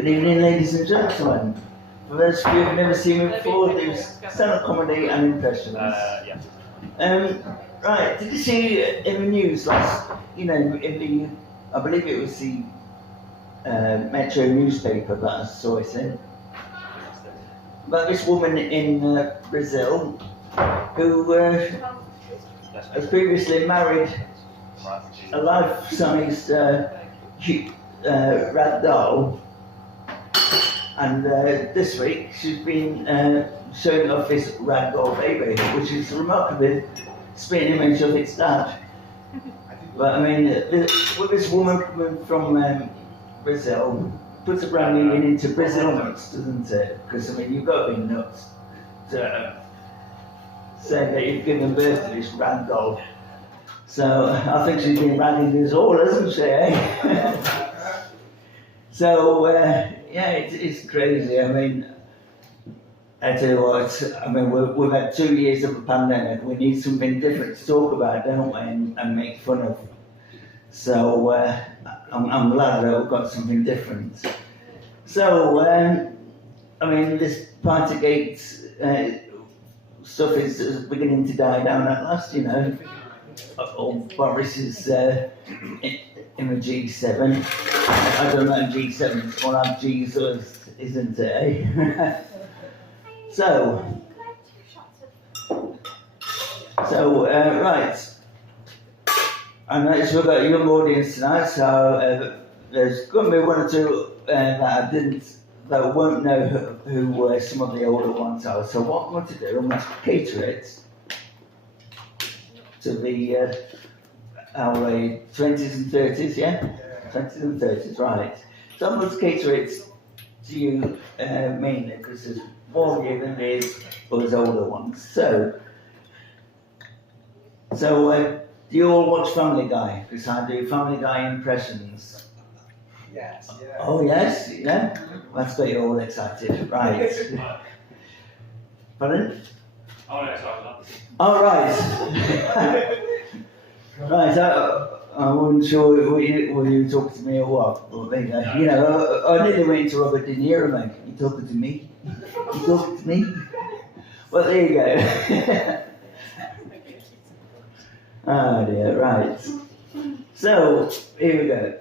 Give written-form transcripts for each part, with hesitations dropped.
Good evening, ladies and gentlemen. For those of you who've never seen me before, there's stand-up comedy and impressions. Yeah. Right, did you see in the news last, in the, I believe it was the Metro newspaper that I saw it in, about this woman in Brazil who has previously married a life-sized rag doll, and this week she's been showing off this rag doll baby, which is remarkably spitting image of its dad. But I mean, with this woman coming from Brazil, puts a brand new meaning into Brazilians, doesn't it? Because I mean, you've got to be nuts to say that you've given birth to this rag doll. So I think she's been ragging us all, hasn't she? Eh? So yeah, it's crazy. I mean, I tell you what. I mean, we've had 2 years of a pandemic. We need something different to talk about, don't we? And make fun of. So I'm glad that we've got something different. So I mean, this Partygate stuff is beginning to die down at last, you know. Boris is in the G7. I don't know G7, it's more like Jesus, isn't it? Eh? So right. I noticed we've got a young audience tonight, so there's going to be one or two that won't know who some of the older ones are. So what I'm going to do, I'm going to cater it to the our 20s and 30s, yeah? 20s and 30s, right. So I'm going to cater it to you mainly, because there's more of you than there is us older ones. So do you all watch Family Guy? Because I do Family Guy impressions. Yes. Yeah. Oh yes, yeah? That's got you all excited, right. Pardon? Oh no, sorry, not. Oh, right. Right, I wasn't sure were you talking to me or what. Well, there you go. You know, I nearly went into Robert De Niro, mate. You talking to me? You talking to me? Well, there you go. Oh dear, right. So, here we go.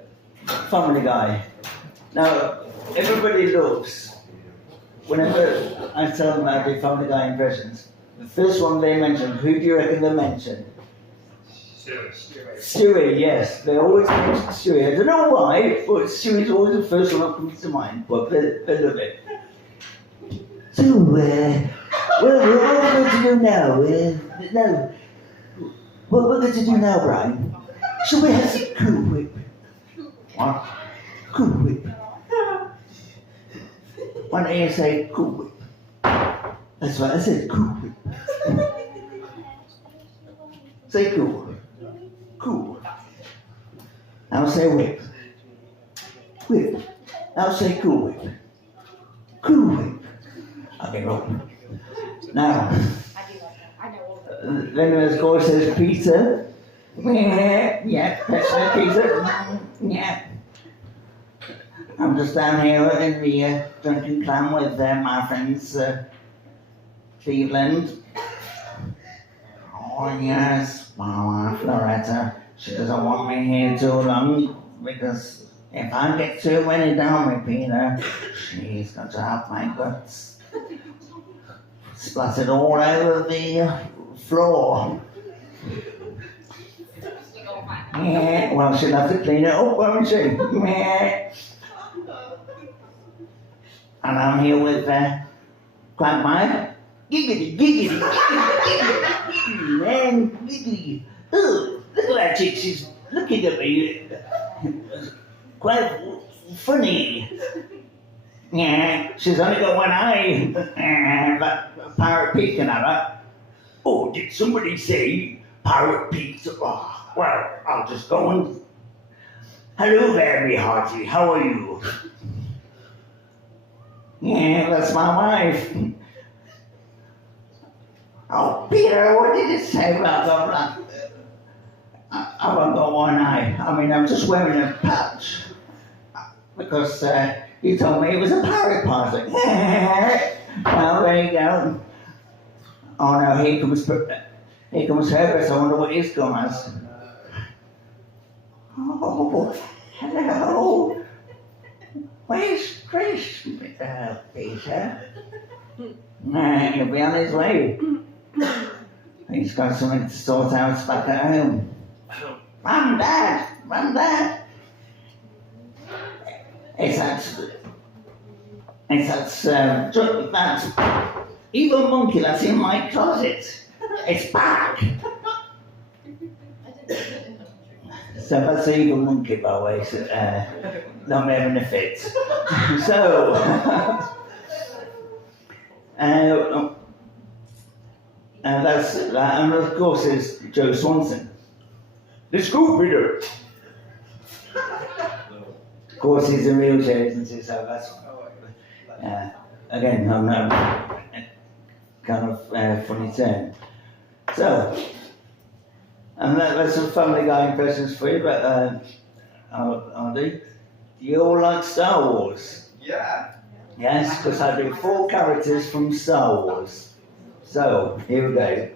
Family Guy. Now, everybody loves, whenever I tell them I do Family Guy impressions, the first one they mention, who do you reckon they mention? Stewie, yes. They always mention Stewie. I don't know why, but Stewie's always the first one that comes to mind, but they love it. So, what are we going to do now? What we're going to do now, Brian? Shall we have some Cool Whip? What? Cool Whip. Why don't you say Cool Whip? That's what I said, Cool Whip. Say cool. Cool. Now say whip. Whip. Now say cool whip. Cool whip. Okay, roll. Now, then of course there's Peter. Yeah, that's my Peter. Yeah. I'm just down here in the Drunken Clan with my friends Cleveland. Oh yes, my wife Loretta. She doesn't want me here too long because if I get too many down with Peter, she's going to have my guts splattered all over the floor. Yeah, well, she'll have to clean it up, won't she? Yeah. And I'm here with Quagmire. Giggity, giggity, giggity, giggity, giggity, man, giggity. Oh, look at that chick, she's looking at me. Quite funny. Yeah, she's only got one eye. That Pirate Pete can have her. Oh, did somebody say Pirate Pete? Oh, well, I'll just go and... Hello there, me hearty, how are you? Yeah, that's my wife. Oh, Peter, what did it say about the black? I haven't got one eye. I mean, I'm just wearing a patch because You told me it was a pirate party. Well, there you go. Oh no, here comes Herbert. I wonder what he's gone as. Oh, hello. Where's Chris, Peter? He'll be on his way. He's got something to sort out back at home. Mum, Dad. It's that evil monkey that's in my closet. It's back. So that's the evil monkey, by the way. So, not having a fit. So, that's that, and of course there's Joe Swanson. Let's go, Peter. Of course, he's a wheelchair, isn't he? So that's again, kind of funny turn. So, and that's some Family Guy impressions for you, but I'll do. Do you all like Star Wars? Yeah. Yes, because I do 4 characters from Star Wars. So, here we go.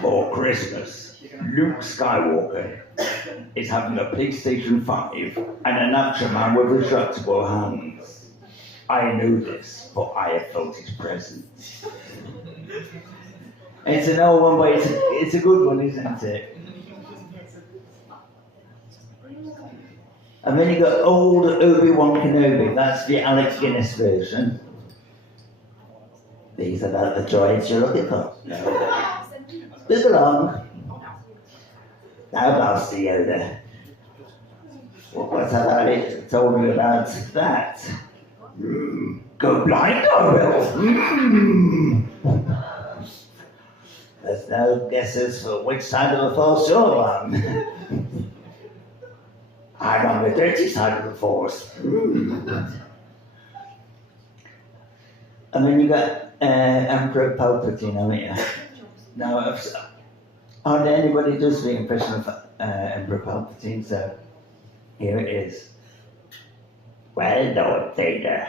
For Christmas, Luke Skywalker is having a PlayStation 5 and an Action Man with retractable hands. I know this, for I have felt his presence. It's an old one, but it's a good one, isn't it? And then you got old Obi-Wan Kenobi, that's the Alec Guinness version. These are the droids you're looking for. No. Move along. Now, Master Yoda. What have I told you about that? Go blind, I will. There's no guesses for which side of the Force you're on. I'm on the dirty side of the Force. And then you got Emperor Palpatine, haven't you? Now, hardly anybody does the impression of Emperor Palpatine, so here it is. Well, Darth Vader.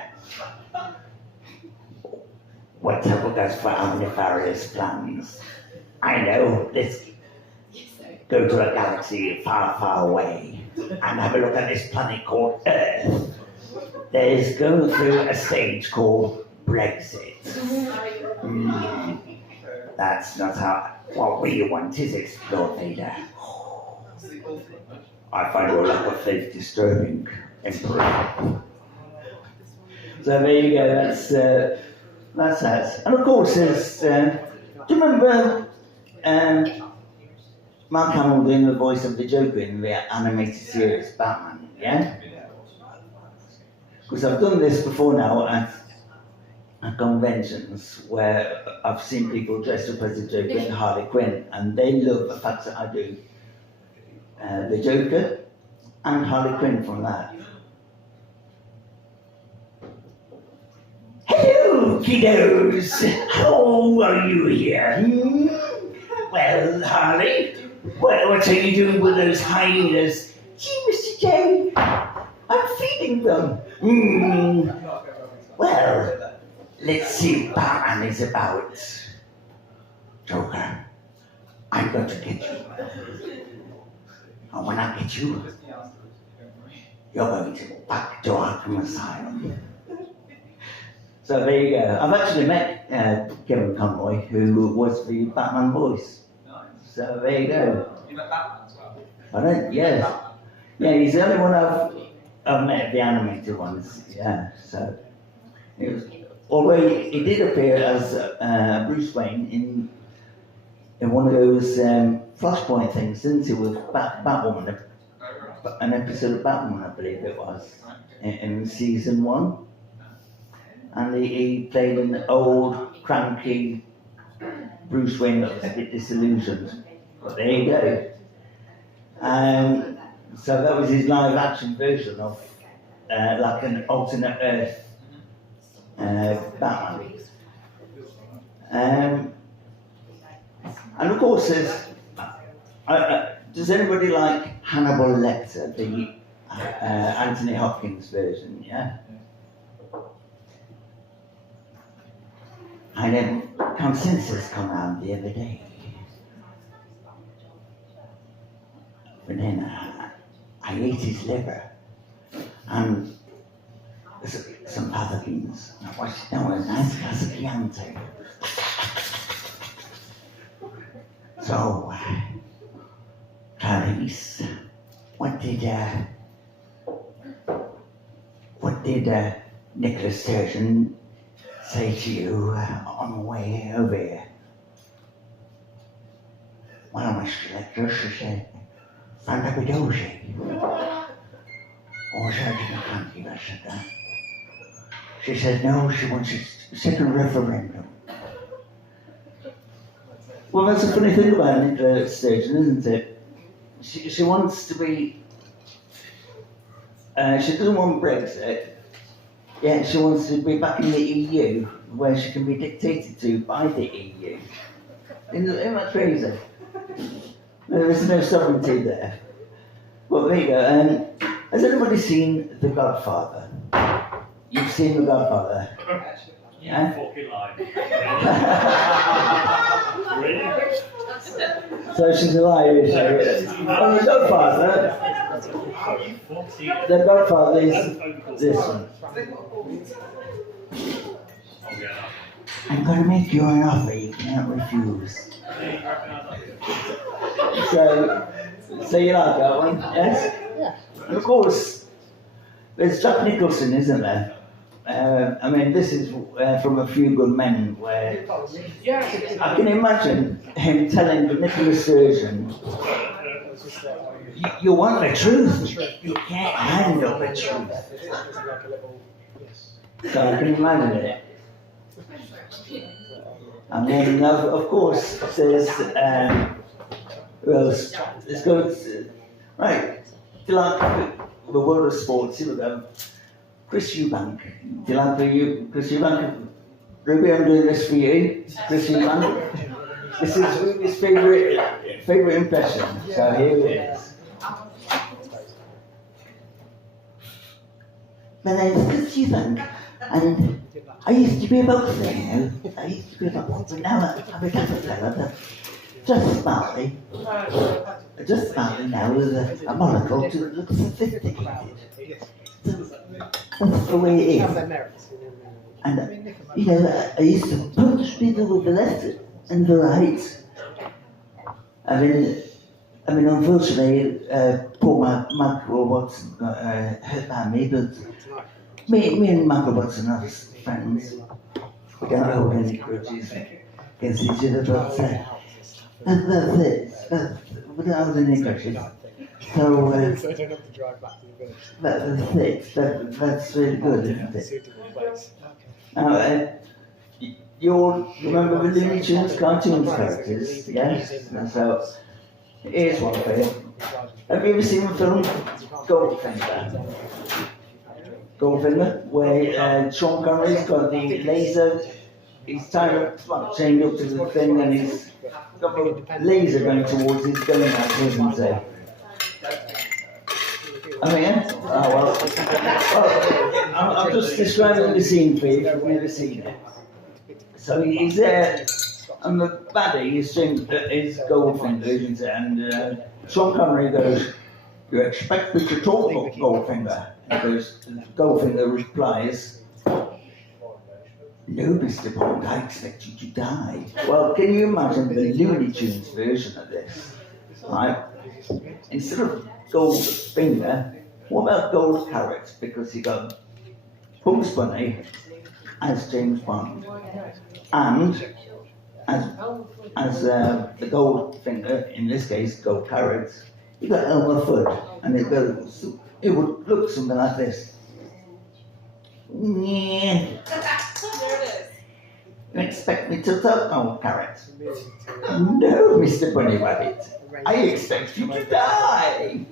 Whatever goes for our nefarious plans. I know, let's go to a galaxy far, far away and have a look at this planet called Earth. There's going through a stage called Brexit. That's not what we want, is it, Lord Vader? I find your lack of faith disturbing, Emperor. So there you go, that's that. And of course there's, do you remember Mark Hamill doing the voice of the Joker in the animated series Batman, yeah? Because I've done this before now at conventions where I've seen people dressed up as the Joker and Harley Quinn, and they love the fact that I do the Joker and Harley Quinn from that. Hello, kiddos! How are you here? Well, Harley, what are you doing with those hyenas? Gee, Mr. J, I'm feeding them. Well, let's see what Batman is about. Joker, I'm going to get you. And when I get you, you're going to go back to Arkham Asylum. So there you go. I've actually met Kevin Conroy, who was the Batman voice. So there you go. You met Batman as well? Pardon? Yes. Yeah, he's the only one I've met, the animated ones. Yeah, so it was, although he did appear as Bruce Wayne in one of those Flashpoint things, didn't he, with Batwoman, an episode of Batwoman, I believe it was, in season 1. And he played an old, cranky Bruce Wayne that was a bit disillusioned. But there you go. So that was his live action version of like an alternate Earth Batman. And of course there's, Does anybody like Hannibal Lector, the Anthony Hopkins version? Yeah. I had consensus come round the other day. But then I ate his liver and some Palpatines. I watched it down with a nice glass of Chianti. So, Clarice, what did Nicholas Sturgeon say to you on the way over here? Well, Mr. Lector, she said, Fantabidoshi. Oh, Sergeant McConkie, I said that. She said, no, she wants a second referendum. Well, that's a funny thing about Nicola Sturgeon, isn't it? She wants to be, she doesn't want Brexit, yet she wants to be back in the EU, where she can be dictated to by the EU. Isn't that crazy? There's no sovereignty there. Well, there you go. Has anybody seen The Godfather? You've seen The Godfather? Yeah? Fucking lie. Really? So she's a liar, is she? Oh, The Godfather. The Godfather is this one. I'm going to make you an offer you can't refuse. So you like that one? Yes? Yeah. And of course, there's Jack Nicholson, isn't there? I mean, this is from A Few Good Men, where I can imagine him telling Nicholas Sturgeon, you want the truth, you can't handle the truth. So I can imagine it. And then, of course, there's, who else? Let's go, right, do you like the world of sports? Here we go. Chris Eubank. Do you like Chris Eubank? Ruby, I'm doing this for you. Chris Eubank. This is Ruby's favourite impression. So here it is. My name's Chris Eubank, and I used to be a boxer, you know. I used to be a boxer, but now I'm a clever fella that just smartly now with a monocle to look sophisticated. That's the way it is. And, you know, I used to punch people with the left and the right. I mean, unfortunately, poor Michael Watson got hurt by me, but me and Michael Watson are friends. We don't hold any grudges against each other, but that's it. We don't hold any grudges. So, that's it. That's really good, isn't it? Now, you all remember the Looney Tunes cartoons characters, yes? And so, here's one for you. Have you ever seen the film Goldfinger? Goldfinger, where Sean Connery's got the laser, he's chained up to the thing, and he's got the laser going towards his gun, isn't he? Oh yeah? Oh well, I'm just describing the scene for you if you've never seen it. So he's there, and the baddie is Goldfinger, isn't it? And Sean Connery goes, "You expect me to talk, Goldfinger?" And Goldfinger replies, "No, Mr. Bond, I expect you to die." Well, can you imagine the Looney Tunes version of this? Right? Instead of Goldfinger, what about Gold Carrot? Because you got Bugs Bunny as James Bond, and as the Goldfinger, in this case Gold Carrot, you got Elmer Fudd, and it would look something like this. Yeah. You expect me to talk, Gold Carrot? No, Mr. Bunny Rabbit. I expect you to die.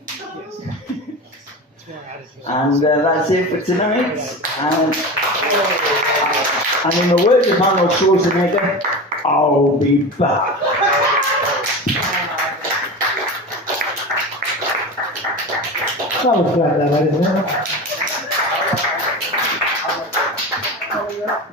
And that's it for tonight. And in the words of Arnold Schwarzenegger, I'll be back. That was great, though, isn't it?